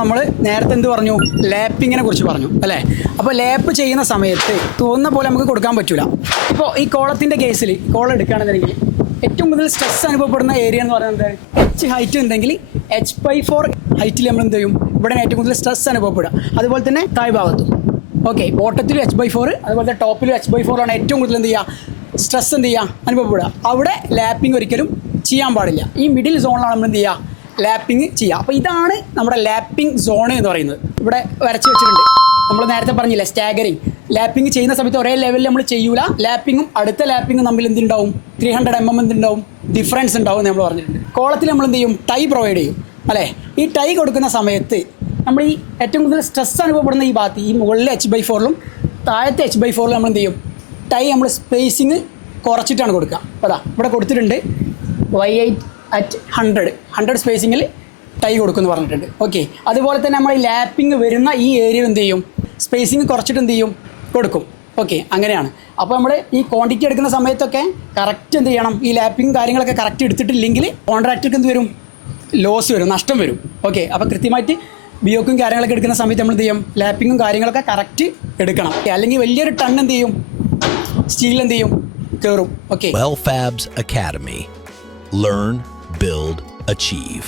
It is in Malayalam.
നമ്മൾ നേരത്തെ എന്ത് പറഞ്ഞു, ലാപ്പിങ്ങിനെ കുറിച്ച് പറഞ്ഞു അല്ലേ. അപ്പോൾ ലാപ്പ് ചെയ്യുന്ന സമയത്ത് തോന്നുന്ന പോലെ നമുക്ക് കൊടുക്കാൻ പറ്റില്ല. ഇപ്പോൾ ഈ കോളത്തിൻ്റെ കേസിൽ കോളം എടുക്കുകയാണെന്നുണ്ടെങ്കിൽ ഏറ്റവും കൂടുതൽ സ്ട്രെസ് അനുഭവപ്പെടുന്ന ഏരിയ എന്ന് പറയുന്നത് H ഹൈറ്റ് ഉണ്ടെങ്കിൽ H/4 ഹൈറ്റിൽ നമ്മൾ എന്ത് ചെയ്യും, ഇവിടെ ഏറ്റവും കൂടുതൽ സ്ട്രെസ് അനുഭവപ്പെടുക. അതുപോലെ തന്നെ താഴ് ഭാഗത്തും ഓക്കെ, ബോട്ടത്തിലും H/4 അതുപോലെ ടോപ്പിലും H/4 ആണ് ഏറ്റവും കൂടുതൽ എന്ത് ചെയ്യുക, സ്ട്രെസ് എന്ത് ചെയ്യുക അനുഭവപ്പെടുക. അവിടെ ലാപ്പിംഗ് ഒരിക്കലും ചെയ്യാൻ പാടില്ല. ഈ മിഡിൽ സോണിലാണ് നമ്മൾ എന്ത് ചെയ്യുക, ലാപ്പിംഗ് ചെയ്യുക. അപ്പോൾ ഇതാണ് നമ്മുടെ ലാപ്പിംഗ് സോൺ എന്ന് പറയുന്നത്. ഇവിടെ വരച്ച് വെച്ചിട്ടുണ്ട്. നമ്മൾ നേരത്തെ പറഞ്ഞില്ലേ സ്റ്റാഗറിങ്, ലാപ്പിംഗ് ചെയ്യുന്ന സമയത്ത് ഒരേ ലെവലിൽ നമ്മൾ ചെയ്യൂല. ലാപ്പിങ്ങും അടുത്ത ലാപ്പിങ്ങും തമ്മിൽ എന്തുണ്ടാവും, 300 mm എന്തുണ്ടാവും, ഡിഫറൻസ് ഉണ്ടാവും എന്ന് നമ്മൾ പറഞ്ഞിട്ടുണ്ട്. കോളത്തിൽ നമ്മൾ എന്ത് ചെയ്യും, ടൈ പ്രൊവൈഡ് ചെയ്യും അല്ലേ. ഈ ടൈ കൊടുക്കുന്ന സമയത്ത് നമ്മൾ ഈ ഏറ്റവും കൂടുതൽ സ്ട്രെസ് അനുഭവപ്പെടുന്ന ഈ ഭാഗത്ത്, ഈ മുകളിലെ H/4 താഴത്തെ H/4 നമ്മൾ എന്ത് ചെയ്യും, ടൈ നമ്മൾ സ്പേസിങ് കുറച്ചിട്ടാണ് കൊടുക്കുക. അപ്പോൾ അതാ ഇവിടെ കൊടുത്തിട്ടുണ്ട് Y8 at 100 സ്പേസിങ്ങിൽ ടൈ കൊടുക്കുമെന്ന് പറഞ്ഞിട്ടുണ്ട്. ഓക്കെ, അതുപോലെ തന്നെ നമ്മൾ ഈ ലാപ്പിംഗ് വരുന്ന ഈ ഏരിയ എന്ത് ചെയ്യും, സ്പേസിങ് കുറച്ചിട്ട് എന്ത് ചെയ്യും, കൊടുക്കും. ഓക്കെ, അങ്ങനെയാണ്. അപ്പോൾ നമ്മൾ ഈ ക്വാണ്ടിറ്റി എടുക്കുന്ന സമയത്തൊക്കെ കറക്റ്റ് എന്ത് ചെയ്യണം, ഈ ലാപ്പിംഗ് കാര്യങ്ങളൊക്കെ കറക്റ്റ് എടുത്തിട്ടില്ലെങ്കിൽ കോൺട്രാക്ടർക്ക് എന്ത് വരും, ലോസ് വരും, നഷ്ടം വരും. ഓക്കെ, അപ്പോൾ കൃത്യമായിട്ട് ബിയോക്കും കാര്യങ്ങളൊക്കെ എടുക്കുന്ന സമയത്ത് നമ്മൾ എന്ത് ചെയ്യും, ലാപ്പിങ്ങും കാര്യങ്ങളൊക്കെ കറക്റ്റ് എടുക്കണം. അല്ലെങ്കിൽ വലിയൊരു ടൺ എന്ത് ചെയ്യും, സ്റ്റീൽ എന്ത് ചെയ്യും, കയറും. Okay, Well Fabs Academy. Learn, build, achieve.